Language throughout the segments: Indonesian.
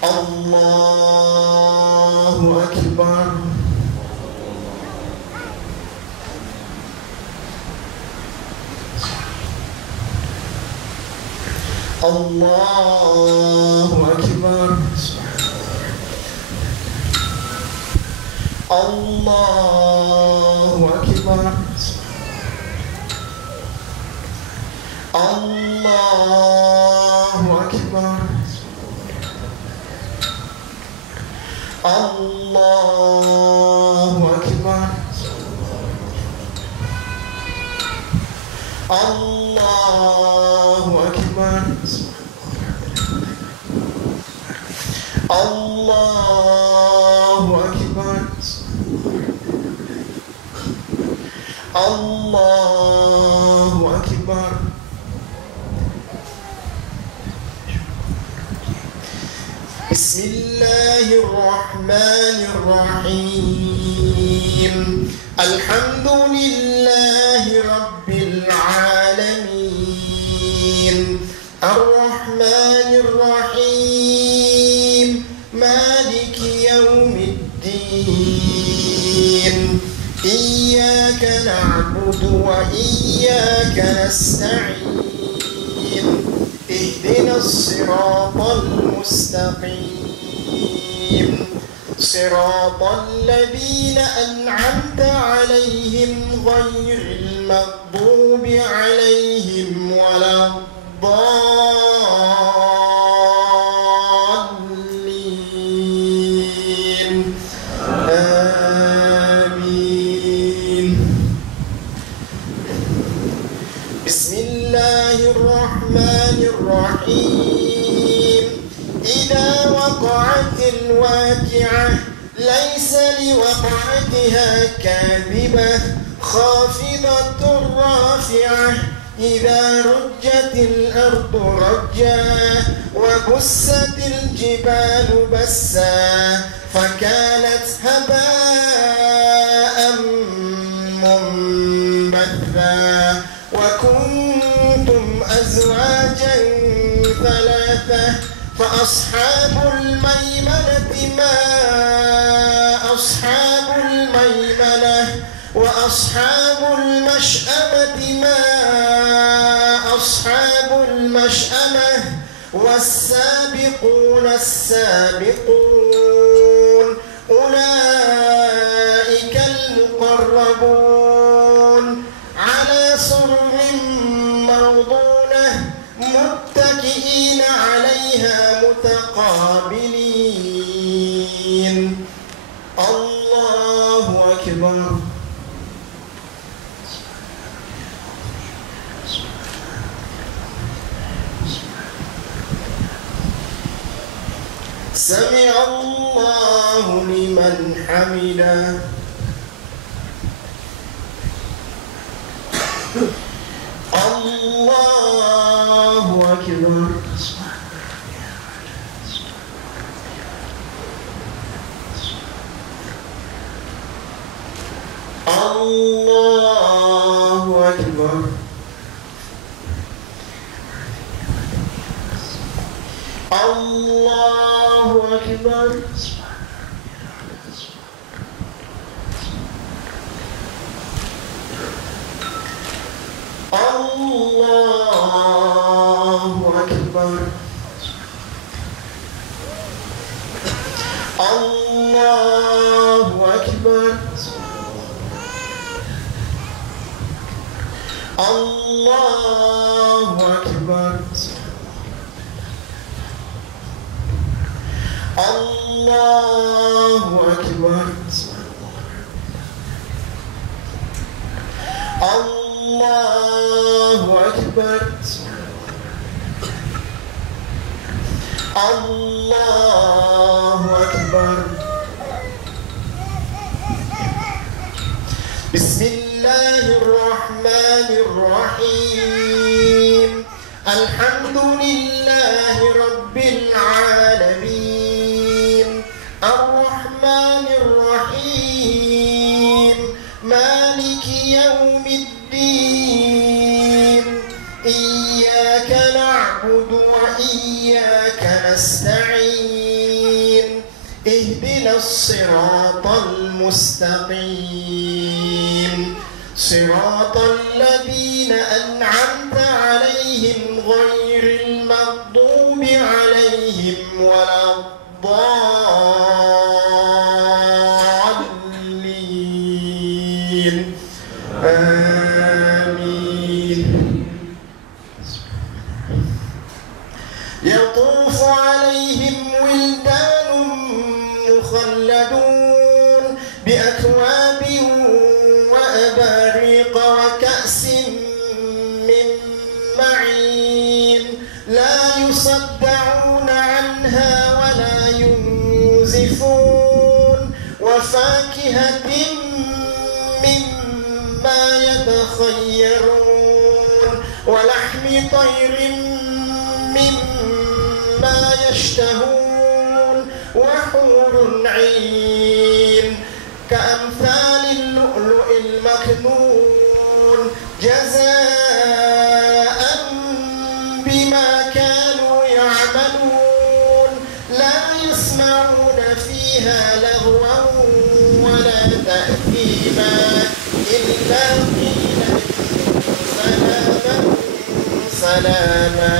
الله أكبر. الله أكبر. الله أكبر. الله أكبر. الله أكبر. الله أكبر. الله أكبر. الله أكبر. بسم الله الرحمن الرحيم. الحمد لله رب العالمين. الرحمن الرحيم. مالك يوم الدين. إياك نعبد وإياك نستعين. اهدنا الصراط المستقيم. صراط الذين أنعمت عليهم غير المغضوب عليهم ولا الضالين. آمين. بسم الله الرحمن الرحيم. إذا وقعت الواقعة ليس لوقعتها كاذبة خافضة رافعة. إذا رجت الأرض رجا وبست الجبال بسا فكانت هباء منبثا وكنتم أزواجا ثلاثة فأصحاب الميمنة ما أصحاب الميمنة وأصحاب المشأمة ما أصحاب المشأمة والسابقون السابقون أولئك المقربون على سرر موضونة متكئين عليها متقابلين. الله أكبر. سمع الله لمن حمده. الله أكبر. الله أكبر. الله أكبر. الله أكبر. الله أكبر. الله أكبر. الله أكبر. الله أكبر. الله أكبر. بسم الله الرحمن الرحيم. الحمد لله رب العالمين. الرحمن الرحيم. مالك يوم الدين. إياك نعبد وإياك نستعين. المستقيم صراط الذين أنعمت عليهم غير المغضوب عليهم ولا الضالين آمين. يطوف عليهم ولدان مخلدون بأكواب وأباريق وكأس من معين لا يصدعون عنها ولا ينزفون وفاكهة مما يتخيرون ولحم طير مما يشتهون وحور عين كأمثال اللؤلؤ المكنون جزاء بما كانوا يعملون لا يسمعون فيها لغوا ولا تأثيما إلا قيلا سلاما سلاما.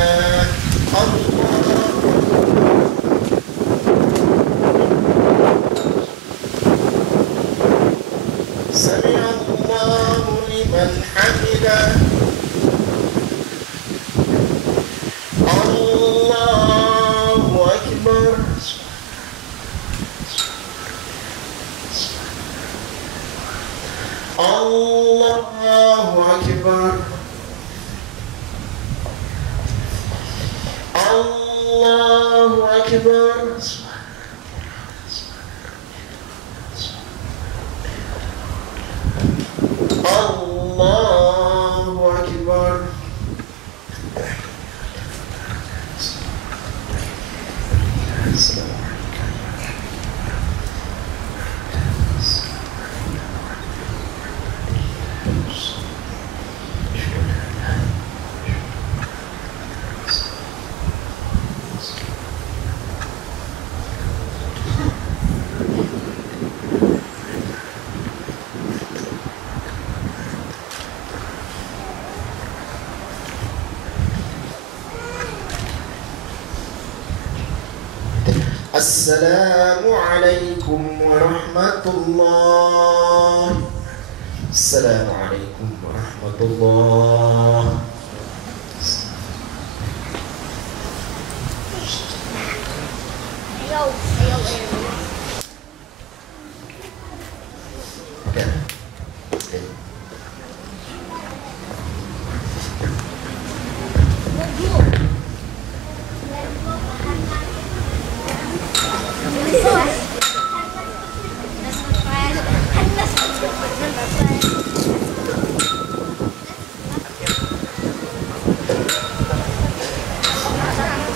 سمع الله لمن حمده. الله أكبر. الله أكبر. الله أكبر. الله أكبر. السلام عليكم ورحمة الله. السلام عليكم ورحمة الله.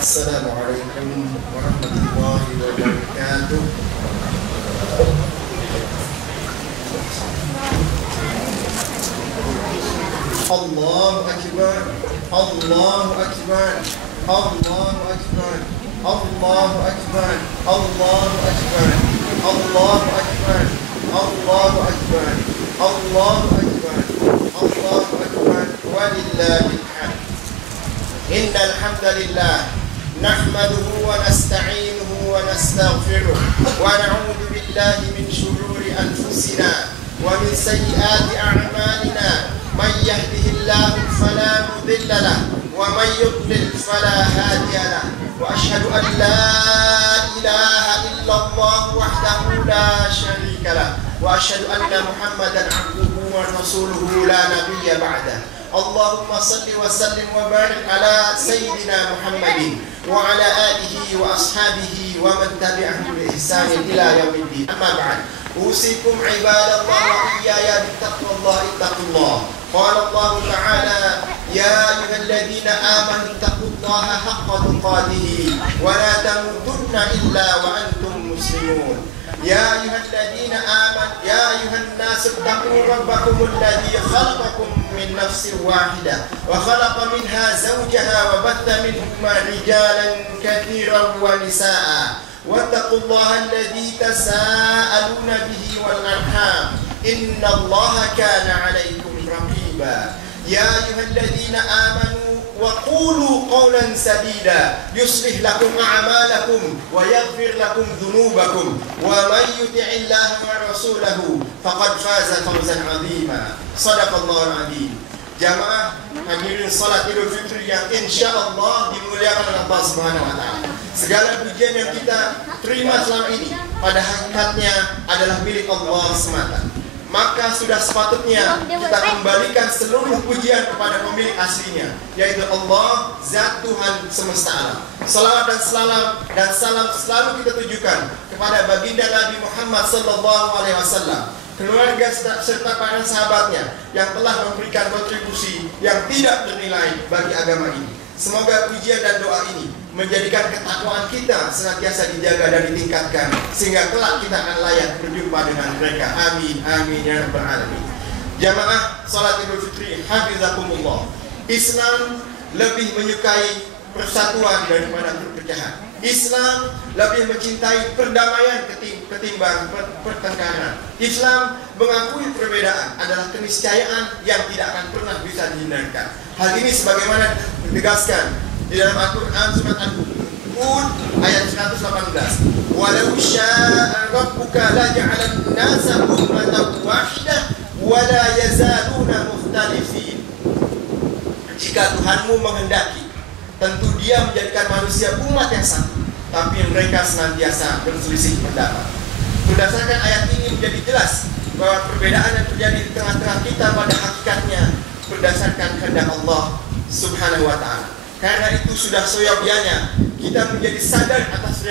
السلام عليكم ورحمة الله وبركاته. الله أكبر. الله أكبر. الله أكبر. الله أكبر. الله أكبر. الله أكبر. الله أكبر. الله أكبر. الله أكبر ولله الحمد. إن الحمد لله نحمده ونستعينه ونستغفره ونعوذ بالله من شرور أنفسنا ومن سيئات أعمالنا من يهده الله فلا مضل له ومن يضلل فلا هادي له وأشهد أن لا إله إلا الله وحده لا شريك له وأشهد أن محمدا عبده ورسوله لا نبي بعده. اللهم صل وسلم وبارك على سيدنا محمد وعلى آله وأصحابه ومن تبعهم بإحسان إلى يوم الدين. أما بعد أوصيكم عباد الله وإياي بتقوى الله. اتقوا الله. قال الله تعالى يا أيها الذين آمنوا اتقوا الله حق تقاته ولا تموتن إلا وأنتم مسلمون. يا أيها الذين آمنوا يا أيها الناس اتقوا ربكم الذي خلقكم من نفس واحدة وخلق منها زوجها وبث منهما رجالا كثيرا ونساء wattaqullaha alladzi tasaaluna bihi wal arham innallaha kana 'alaikum raqiba. Ya ayyuhalladzina amanu wa qulu qawlan sadida yuslih lakum a'malakum wa yaghfir lakum dhunubakum wa man yuti'illaha wa rasulahu faqad faza fawzan 'azima. Shadaqallahul 'azim. Jamaah hadirin salat Idul Fitri yang insyaallah dimuliakan oleh Allah Subhanahu wa taala. Segala pujian yang kita terima selama ini pada hakikatnya adalah milik Allah semata. Maka sudah sepatutnya kita kembalikan seluruh pujian kepada pemilik aslinya, yaitu Allah, Zat Tuhan semesta alam. Salawat dan salam selalu kita tujukan kepada baginda Nabi Muhammad SAW, keluarga serta para sahabatnya yang telah memberikan kontribusi yang tidak ternilai bagi agama ini. Semoga pujian dan doa ini menjadikan ketakwaan kita senantiasa dijaga dan ditingkatkan, sehingga kelak kita akan layak berjumpa dengan mereka. Amin, amin ya rabbal alamin. Jamaah salat Idul Fitri hafizakumullah. Islam lebih menyukai persatuan daripada perpecahan. Islam lebih mencintai perdamaian ketimbang pertengkaran. Islam mengakui perbedaan adalah keniscayaan yang tidak akan pernah bisa dihindarkan. Hal ini sebagaimana ditegaskan di dalam Al-Quran surat Al-Hud ayat 118. Walau syaa rabbuka la ja'alan nasa ummatan wahidah wa la yazaluna mukhtalifin. Jika Tuhanmu menghendaki, tentu Dia menjadikan manusia umat yang satu, tapi mereka senantiasa berselisih pendapat. Berdasarkan ayat ini menjadi jelas bahwa perbedaan yang terjadi di tengah-tengah kita pada hakikatnya berdasarkan kehendak Allah Subhanahu wa ta'ala. Karena itu sudah seyogyanya kita menjadi sadar atas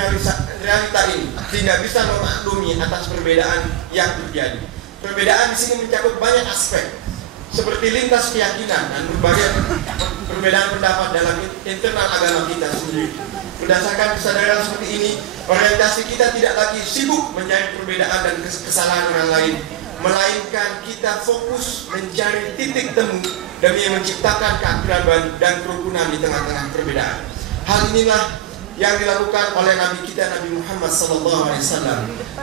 realita ini, sehingga bisa memaklumi atas perbedaan yang terjadi. Perbedaan di sini mencakup banyak aspek, seperti lintas keyakinan dan berbagai perbedaan pendapat dalam internal agama kita sendiri. Berdasarkan kesadaran seperti ini, orientasi kita tidak lagi sibuk mencari perbedaan dan kesalahan orang lain, melainkan kita fokus mencari titik temu demi menciptakan keakraban dan kerukunan di tengah-tengah perbedaan. Hal inilah yang dilakukan oleh Nabi kita Nabi Muhammad SAW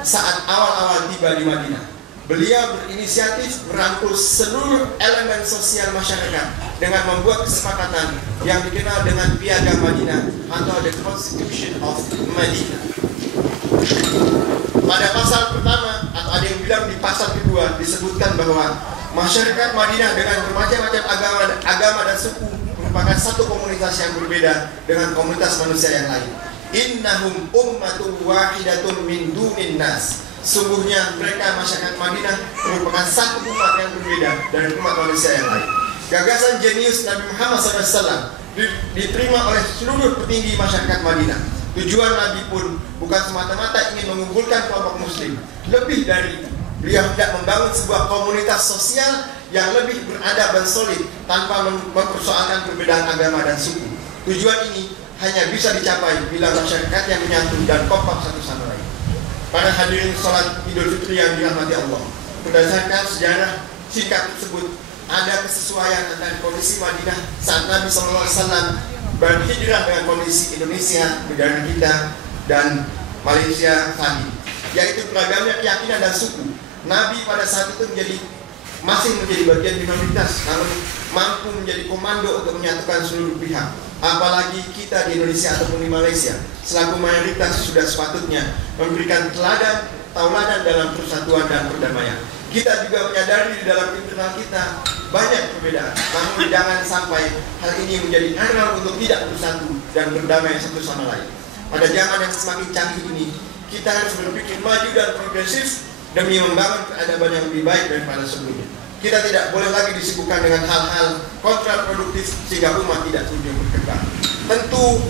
saat awal-awal tiba di Madinah. Beliau berinisiatif merangkul seluruh elemen sosial masyarakat dengan membuat kesepakatan yang dikenal dengan Piagam Madinah atau The Constitution of Madinah. Pada pasal pertama, atau ada yang bilang di pasal kedua, disebutkan bahwa masyarakat Madinah dengan bermacam-macam agama dan suku merupakan satu komunitas yang berbeda dengan komunitas manusia yang lain. Innahum ummatun wahidatun min dunin nas. Sungguhnya mereka masyarakat Madinah merupakan satu umat yang berbeda dari umat manusia yang lain. Gagasan jenius Nabi Muhammad SAW diterima oleh seluruh petinggi masyarakat Madinah. Tujuan Nabi pun bukan semata-mata ingin mengumpulkan kelompok muslim. Lebih dari itu, beliau hendak membangun sebuah komunitas sosial yang lebih beradab dan solid tanpa mempersoalkan perbedaan agama dan suku. Tujuan ini hanya bisa dicapai bila masyarakat yang menyatu dan kompak satu sama lain. Para hadirin salat Idul Fitri yang dirahmati Allah, berdasarkan sejarah singkat tersebut, ada kesesuaian antara kondisi Madinah saat Nabi SAW berhijrah dengan kondisi Indonesia, negara kita, dan Malaysia saat ini, yaitu beragamnya keyakinan dan suku. Nabi pada saat itu masih menjadi bagian minoritas, namun mampu menjadi komando untuk menyatukan seluruh pihak. Apalagi kita di Indonesia ataupun di Malaysia, selaku mayoritas sudah sepatutnya memberikan tauladan dalam persatuan dan perdamaian. Kita juga menyadari di dalam internal kita banyak perbedaan, namun jangan sampai hal ini menjadi haral untuk tidak bersatu dan berdamai satu sama lain. Pada zaman yang semakin canggih ini, kita harus berpikir maju dan progresif demi membangun peradaban yang lebih baik daripada sebelumnya. Kita tidak boleh lagi disibukkan dengan hal-hal kontraproduktif sehingga umat tidak kunjung berkembang. Tentu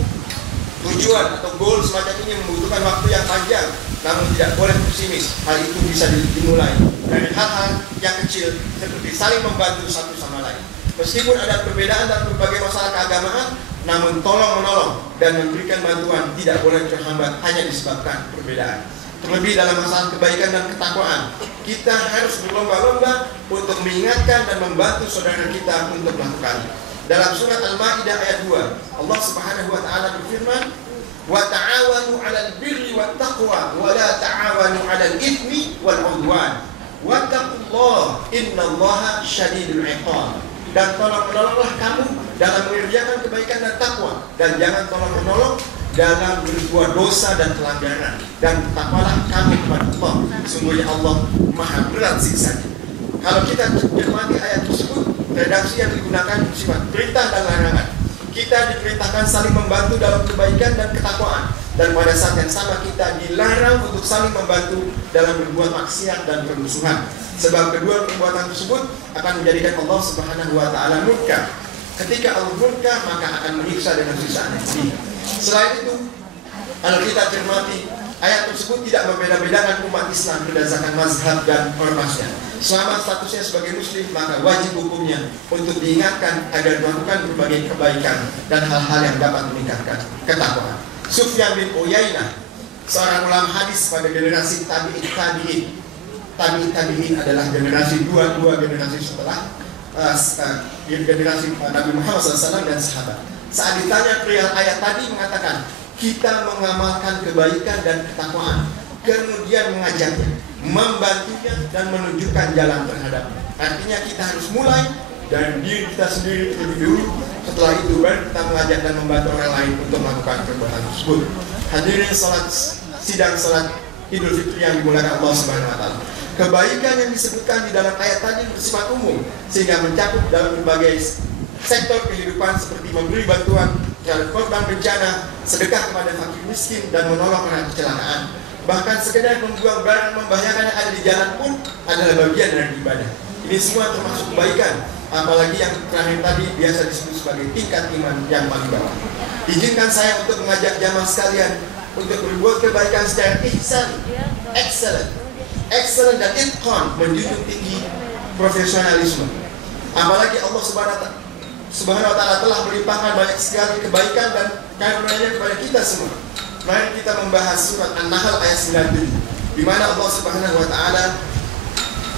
tujuan atau goal semacam ini membutuhkan waktu yang panjang, namun tidak boleh pesimis. Hal itu bisa dimulai dari hal-hal yang kecil seperti saling membantu satu sama lain. Meskipun ada perbedaan dan berbagai masalah keagamaan, namun tolong-menolong dan memberikan bantuan tidak boleh terhambat hanya disebabkan perbedaan. Terlebih dalam masalah kebaikan dan ketakwaan, kita harus berlomba-lomba untuk mengingatkan dan membantu saudara kita untuk melakukannya. Dalam surat Al-Maidah ayat 2, Allah Subhanahu wa taala berfirman, Wa ta'awanu 'alal birri wat taqwa wa la ta'awanu 'alal itsmi wal 'udwan. Wattaqullah innallaha syadidul 'iqab. Dan tolong-menolonglah kamu dalam mengerjakan kebaikan dan takwa, dan jangan tolong-menolong dalam berbuat dosa dan pelanggaran. Dan takwalah kamu kepada Allah, sungguhnya Allah maha berat siksanya. Kalau kita cermati ayat tersebut, redaksi yang digunakan bersifat perintah dan larangan. Kita diperintahkan saling membantu dalam kebaikan dan ketakwaan, dan pada saat yang sama kita dilarang untuk saling membantu dalam berbuat maksiat dan permusuhan. Sebab kedua perbuatan tersebut akan menjadikan Allah Subhanahu wa taala murka. Ketika Allah murka, maka akan menyiksa dengan siksaan yang pedih. Selain itu, kalau kita cermati, ayat tersebut tidak membeda-bedakan umat Islam berdasarkan mazhab dan ormasnya. Selama statusnya sebagai muslim, maka wajib hukumnya untuk diingatkan agar melakukan berbagai kebaikan dan hal-hal yang dapat meningkatkan ketakwaan. Sufyan bin Uyainah, seorang ulama hadis pada generasi tabi'in adalah generasi dua generasi setelah generasi Nabi Muhammad SAW dan sahabat. Saat ditanya perihal ayat tadi, mengatakan kita mengamalkan kebaikan dan ketakwaan, kemudian mengajaknya, membantunya, dan menunjukkan jalan terhadapnya. Artinya kita harus mulai dari diri kita sendiri terlebih dulu. Setelah itu baru kita mengajak dan membantu orang lain untuk melakukan perbuatan tersebut. Hadirin sidang salat Idul Fitri yang dimuliakan Allah Subhanahu wa taala. Kebaikan yang disebutkan di dalam ayat tadi bersifat umum, sehingga mencakup dalam berbagai sektor kehidupan seperti memberi bantuan terhadap korban bencana, sedekah kepada fakir miskin, dan menolong orang kecelakaan. Bahkan sekedar membuang barang membahayakan yang ada di jalan pun adalah bagian dari ibadah. Ini semua termasuk kebaikan, apalagi yang terakhir tadi biasa disebut sebagai tingkat iman yang paling bawah. Izinkan saya untuk mengajak jamaah sekalian untuk berbuat kebaikan secara ihsan, excellent dan itqan, menjunjung tinggi profesionalisme. Apalagi Allah Subhanahu wa taala telah melimpahkan banyak sekali kebaikan dan karunia-Nya kepada kita semua. Mari kita membahas surat An-Nahl ayat 97, di mana Allah Subhanahu wa taala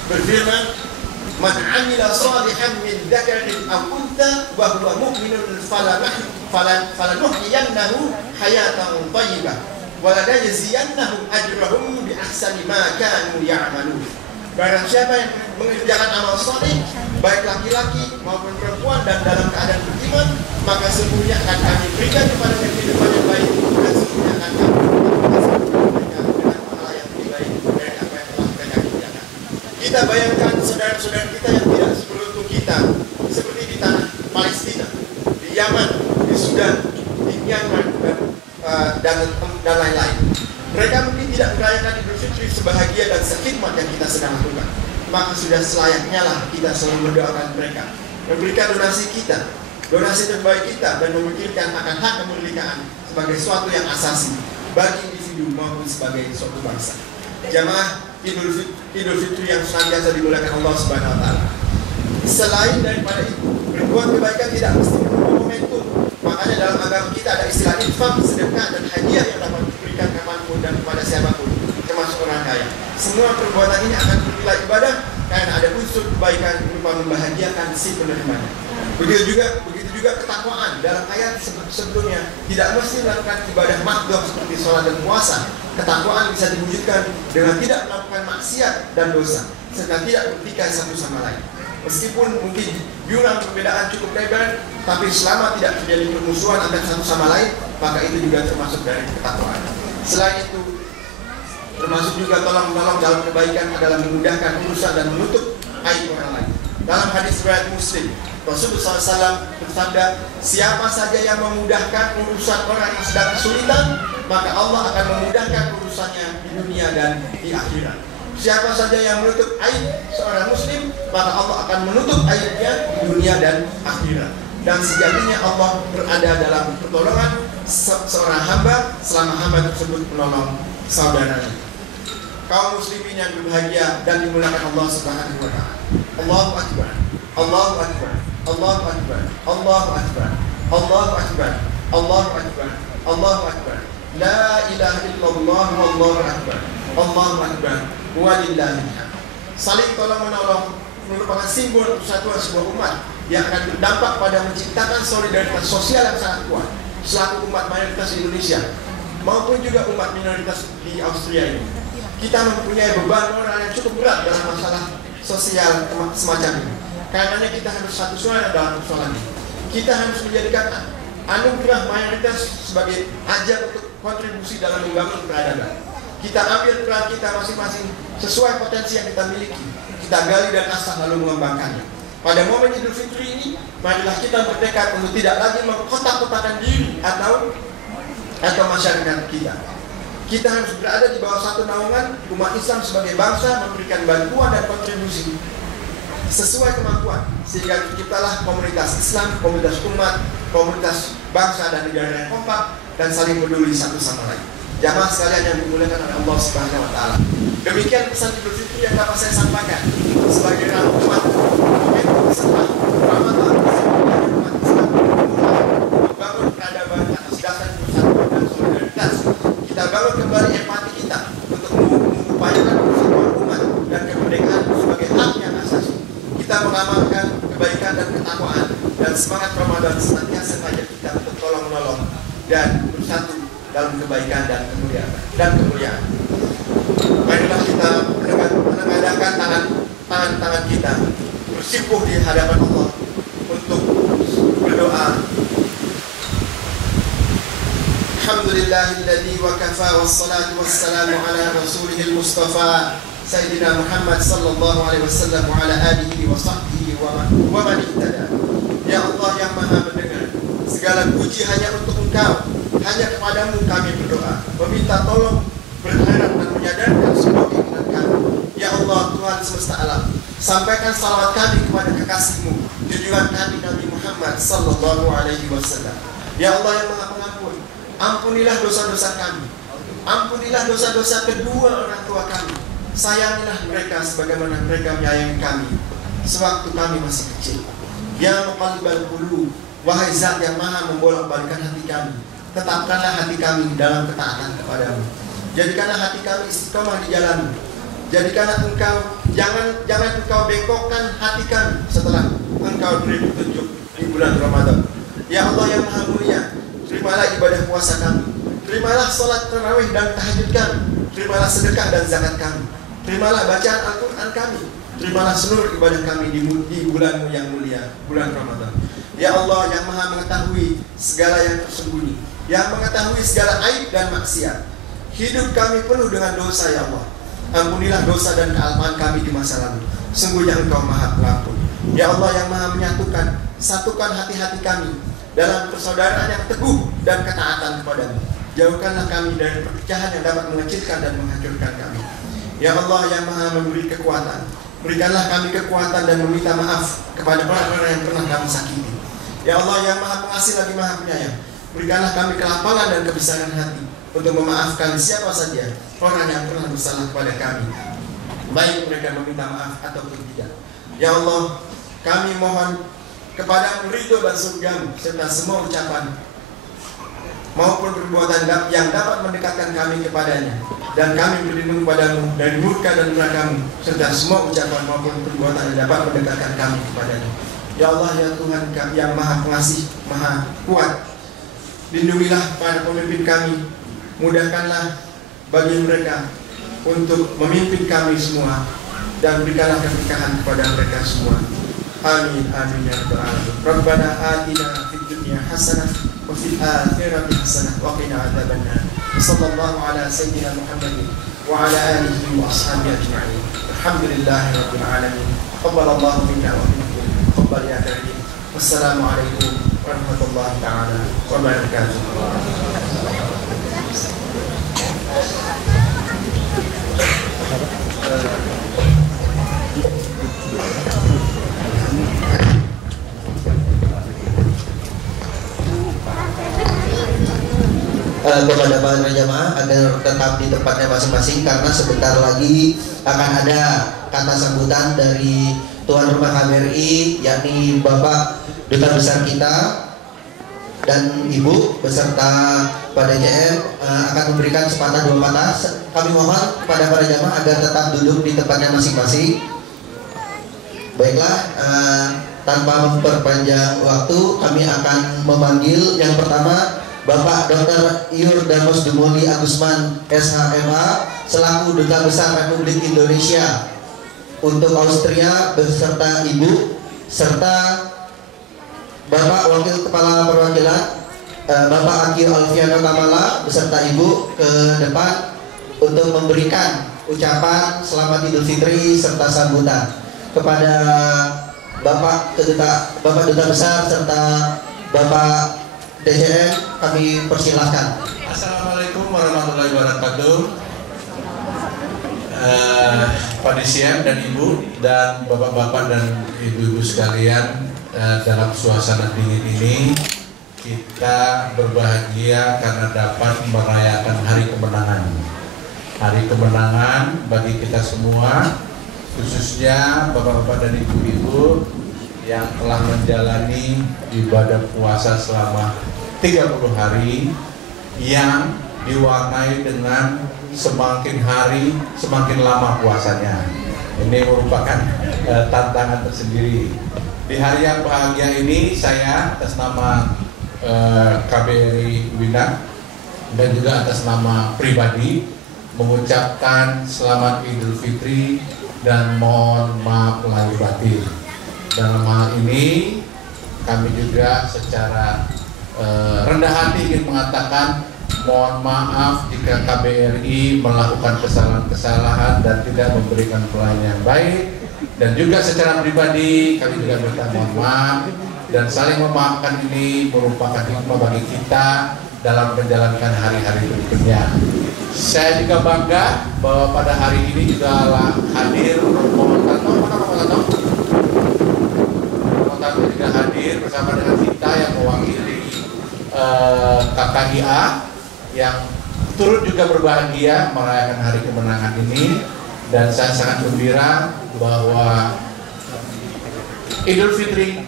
berfirman, "Man 'amila shalihan min dzakarin aw untha wa huwa mu'minun falanuhyiyannahu hayatan thayyibah wa lanajziyannahum ajrahum bi ahsani ma kanu ya'malun." Barang siapa yang mengerjakan amal saleh, baik laki-laki maupun perempuan, dan dalam keadaan beriman, maka sesungguhnya akan kami berikan kepada kehidupan yang baik, dan sesungguhnya akan kami mereka dengan pahala yang lebih baik dari apa yang telah mereka kerjakan. Kita bayangkan saudara-saudara kita yang tidak seberuntung kita, seperti di tanah Palestina, di Yaman, di Sudan, di Myanmar, dan lain-lain. Mereka mungkin tidak merayakan Idul Fitri sebahagia dan sekhidmat yang kita sedang lakukan. Maka sudah selayaknya lah kita selalu mendoakan mereka, memberikan donasi kita, donasi terbaik kita, dan memikirkan akan hak kemerdekaan sebagai suatu yang asasi bagi individu maupun sebagai suatu bangsa. Jamaah Idul Fitri yang senantiasa dimuliakan Allah Subhanahu wa taala. Selain daripada itu, berbuat kebaikan tidak mesti menunggu momentum. Makanya dalam agama kita ada istilah infak, sedekah, dan hadiah yang dapat diberikan kapanpun dan kepada siapapun, termasuk orang kaya. Semua perbuatan ini akan bernilai ibadah karena ada unsur kebaikan berupa membahagiakan si penerimanya. Begitu juga ketakwaan. Dalam ayat sebelumnya tidak mesti melakukan ibadah makhdhum seperti sholat dan puasa. Ketakwaan bisa diwujudkan dengan tidak melakukan maksiat dan dosa, serta tidak bertikai satu sama lain. Meskipun mungkin jurang perbedaan cukup lebar, tapi selama tidak terjadi permusuhan antara satu sama lain, maka itu juga termasuk dari ketakwaan. Selain itu, termasuk juga tolong-menolong dalam kebaikan adalah memudahkan urusan dan menutup aib orang lain. Dalam hadis riwayat Muslim, Rasulullah SAW bersabda, siapa saja yang memudahkan urusan orang yang sedang kesulitan, maka Allah akan memudahkan urusannya di dunia dan di akhirat. Siapa saja yang menutup aib seorang muslim, maka Allah akan menutup aibnya di dunia dan akhirat. Dan sejatinya Allah berada dalam pertolongan seorang hamba selama hamba tersebut menolong saudaranya. Kaum muslimin yang berbahagia dan dimuliakan Allah Subhanahu wa taala. Allahu akbar. Allahu akbar. Allahu akbar. Allahu akbar. Allahu akbar. Allahu akbar. Allahu akbar. La ilaha illallah wallahu akbar. Allahu akbar. Walillahil hamd. Saling tolong-menolong merupakan simbol persatuan sebuah umat yang akan berdampak pada menciptakan solidaritas sosial yang sangat kuat selaku umat mayoritas Indonesia. maupun juga umat minoritas di Austria ini. Kita mempunyai beban moral yang cukup berat dalam masalah sosial semacam ini. Karenanya kita harus satu suara dalam persoalan ini. Kita harus menjadikan anugerah mayoritas sebagai ajang untuk kontribusi dalam membangun peradaban. Kita ambil peran kita masing-masing sesuai potensi yang kita miliki. Kita gali dan asah lalu mengembangkannya. Pada momen Idul Fitri ini, marilah kita bertekad untuk tidak lagi mengkotak-kotakan diri atau masyarakat kita. Kita harus berada di bawah satu naungan umat Islam sebagai bangsa, memberikan bantuan dan kontribusi sesuai kemampuan, sehingga terciptalah komunitas Islam, komunitas umat, komunitas bangsa dan negara yang kompak dan saling peduli satu sama lain. Jamaah sekalian yang dimuliakan oleh Allah Subhanahu wa taala. Demikian pesan Idul Fitri yang dapat saya sampaikan sebagai rahmat setelah Ramadan, umat Islam membangun peradaban atas dasar persatuan dan solidaritas. Kita bangun kembali empati kita untuk mengupayakan persatuan umat dan kemerdekaan sebagai hak yang asasi. Kita mengamalkan kebaikan dan ketakwaan dan semangat Ramadan senantiasa mengajak kita untuk tolong menolong dan bersatu dalam kebaikan dan kemuliaan. Marilah kita menengadahkan tangan kita bersimpuh di hadapan Allah untuk berdoa. Alhamdulillahilladzi wa kafa wassalatu wassalamu ala rasulihil mustafa Sayyidina Muhammad sallallahu alaihi wasallam wa ala alihi wa sahbihi wa man ihtada. Ya Allah yang Maha mendengar, segala puji hanya untuk Engkau. Hanya kepadamu kami berdoa, meminta tolong, berharap dan menyadarkan semua keinginan kami. Ya Allah Tuhan semesta alam, sampaikan salawat kami kepada kekasih-Mu, junjungan kami Nabi Muhammad sallallahu alaihi wasallam. Ya Allah yang Maha Pengampun, ampunilah dosa-dosa kami. Ampunilah dosa-dosa kedua orang tua kami. Sayangilah mereka sebagaimana mereka menyayangi kami sewaktu kami masih kecil. Ya Muqallibal Qulub, wahai Zat yang Maha membolak-balikkan hati kami, tetapkanlah hati kami dalam ketaatan kepadamu. Jadikanlah hati kami istiqomah di jalanmu. Jadikanlah Engkau, jangan Engkau bengkokkan hati kami setelah Engkau beri petunjuk di bulan Ramadan. Ya Allah yang Maha Mulia, terimalah ibadah puasa kami, terimalah sholat tarawih dan tahajud kami, terimalah sedekah dan zakat kami, terimalah bacaan Al-Quran kami, terimalah seluruh ibadah kami di bulanmu yang mulia, bulan Ramadan. Ya Allah yang Maha mengetahui segala yang tersembunyi, yang mengetahui segala aib dan maksiat. Hidup kami penuh dengan dosa ya Allah. Ampunilah dosa dan kealpaan kami di masa lalu. Sungguhnya Engkau Maha Pengampun. Ya Allah yang Maha menyatukan, satukan hati-hati kami dalam persaudaraan yang teguh dan ketaatan kepadamu. Jauhkanlah kami dari perpecahan yang dapat mengecilkan dan menghancurkan kami. Ya Allah yang Maha memberi kekuatan, berikanlah kami kekuatan dan meminta maaf kepada orang-orang yang pernah kami sakiti. Ya Allah yang Maha Pengasih lagi Maha Penyayang, berikanlah kami kelapangan dan kebesaran hati untuk memaafkan siapa saja orang yang pernah bersalah kepada kami, baik mereka meminta maaf ataupun tidak. Ya Allah, kami mohon kepada ridho dan surgamu serta semua ucapan maupun perbuatan yang dapat mendekatkan kami kepadanya, dan kami berlindung padamu dari murka dan neraka-Mu serta semua ucapan maupun perbuatan yang dapat mendekatkan kami kepadanya. Ya Allah ya Tuhan kami yang Maha Pengasih, Maha Kuat, lindungilah para pemimpin kami, mudahkanlah bagi mereka untuk memimpin kami semua, dan berikanlah keberkahan kepada mereka semua. Amin amin ya rabbal alamin. Rabbana atina fid dunya hasanah wa fil akhirati hasanah wa qina adzabannar. Sallallahu ala sayyidina Muhammadin wa ala alihi wa ashabihi ajma'in. Alhamdulillahi rabbil alamin. Taqabbalallahu minna wa minkum. Taqabbal ya karim. Wassalamu alaikum warahmatullahi taala wabarakatuh. Kepada para jamaah agar tetap di tempatnya masing-masing, karena sebentar lagi akan ada kata sambutan dari Tuan Rumah KBRI, yakni Bapak Duta Besar kita dan Ibu beserta Pak DJM akan memberikan sepatah dua patah. Kami mohon kepada para jamaah agar tetap duduk di tempatnya masing-masing. Baiklah, tanpa memperpanjang waktu, kami akan memanggil yang pertama Bapak Dr. Yurdanus Dumuli Agusman SHMA selaku Duta Besar Republik Indonesia untuk Austria beserta Ibu, serta Bapak Wakil Kepala Perwakilan Bapak Aki Alfiano Kamala beserta Ibu ke depan untuk memberikan ucapan Selamat Idul Fitri serta sambutan kepada Bapak Duta Besar serta Bapak DJM, kami persilahkan. Assalamualaikum warahmatullahi wabarakatuh. Pak Disien dan Ibu dan Bapak-bapak dan Ibu-ibu sekalian, dalam suasana dingin ini kita berbahagia karena dapat merayakan hari kemenangan. Hari kemenangan bagi kita semua, khususnya Bapak-bapak dan Ibu-ibu yang telah menjalani ibadah puasa selama 30 hari yang diwarnai dengan semakin hari semakin lama puasanya. Ini merupakan tantangan tersendiri. Di hari yang bahagia ini saya atas nama KBRI Wina dan juga atas nama pribadi mengucapkan Selamat Idul Fitri dan mohon maaf lahir batin. Dalam hal ini kami juga secara rendah hati ingin mengatakan mohon maaf jika KBRI melakukan kesalahan-kesalahan dan tidak memberikan pelayanan yang baik, dan juga secara pribadi kami juga minta mohon maaf, dan saling memaafkan ini merupakan hikmah bagi kita dalam menjalankan hari-hari berikutnya. Saya juga bangga bahwa pada hari ini juga hadir Romo Tanto juga hadir bersama dengan kita yang mewakili KKIA yang turut juga berbahagia merayakan hari kemenangan ini, dan saya sangat gembira bahwa Idul Fitri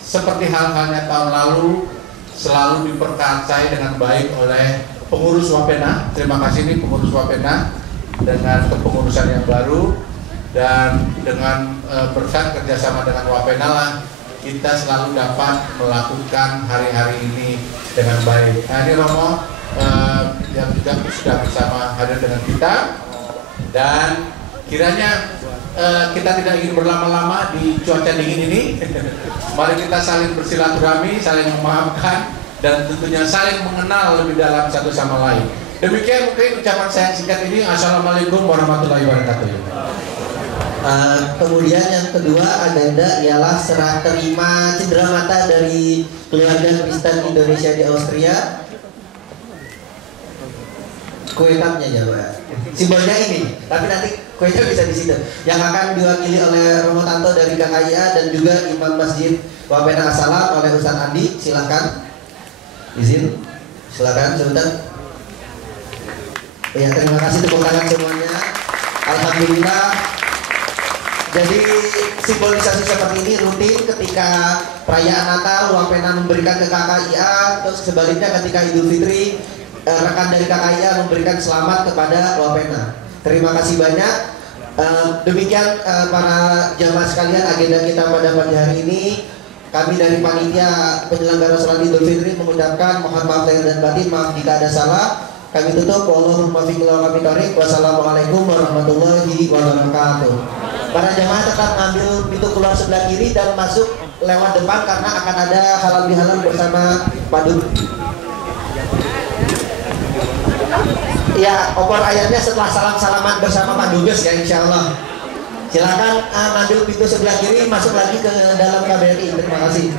seperti hal-halnya tahun lalu selalu diperkancai dengan baik oleh pengurus Wapena. Terima kasih nih pengurus Wapena dengan kepengurusan yang baru, dan dengan berkat kerjasama dengan Wapena lah kita selalu dapat melakukan hari-hari ini dengan baik. Nah ini Romo yang juga sudah bersama hadir dengan kita, dan kiranya kita tidak ingin berlama-lama di cuaca dingin ini. Mari kita saling bersilaturahmi, saling memaafkan, dan tentunya saling mengenal lebih dalam satu sama lain. Demikian mungkin ucapan saya singkat ini. Assalamualaikum warahmatullahi wabarakatuh. Kemudian yang kedua agenda ialah serah terima cindera mata dari keluarga Kristen Indonesia di Austria. Kue tapnya ya Pak. Simbolnya ini, tapi nanti kuenya bisa di situ. Yang akan diwakili oleh Romo Tanto dari KKIA dan juga Imam Masjid Wapena As-Salam oleh Ustaz Andi. Silakan. Izin. Silakan sebentar. Ya, terima kasih tepuk tangan semuanya. Alhamdulillah. Jadi simbolisasi seperti ini rutin ketika perayaan Natal Wapena memberikan ke KKIA, terus sebaliknya ketika Idul Fitri rekan dari KKIA memberikan selamat kepada Wapena. Terima kasih banyak. Demikian para jamaah sekalian agenda kita pada pagi hari ini. Kami dari panitia penyelenggara salat Idul Fitri mengucapkan mohon maaf lahir dan batin, maaf jika ada salah. Kami tutup. Wassalamualaikum warahmatullahi wabarakatuh. Para jamaah tetap ngambil pintu keluar sebelah kiri dan masuk lewat depan karena akan ada halal bihalal bersama Pak Dut. Ya, opor ayatnya setelah salam-salaman bersama Pak Dubes ya insya Allah. Silakan ngambil pintu sebelah kiri, masuk lagi ke dalam KBRI. Terima kasih.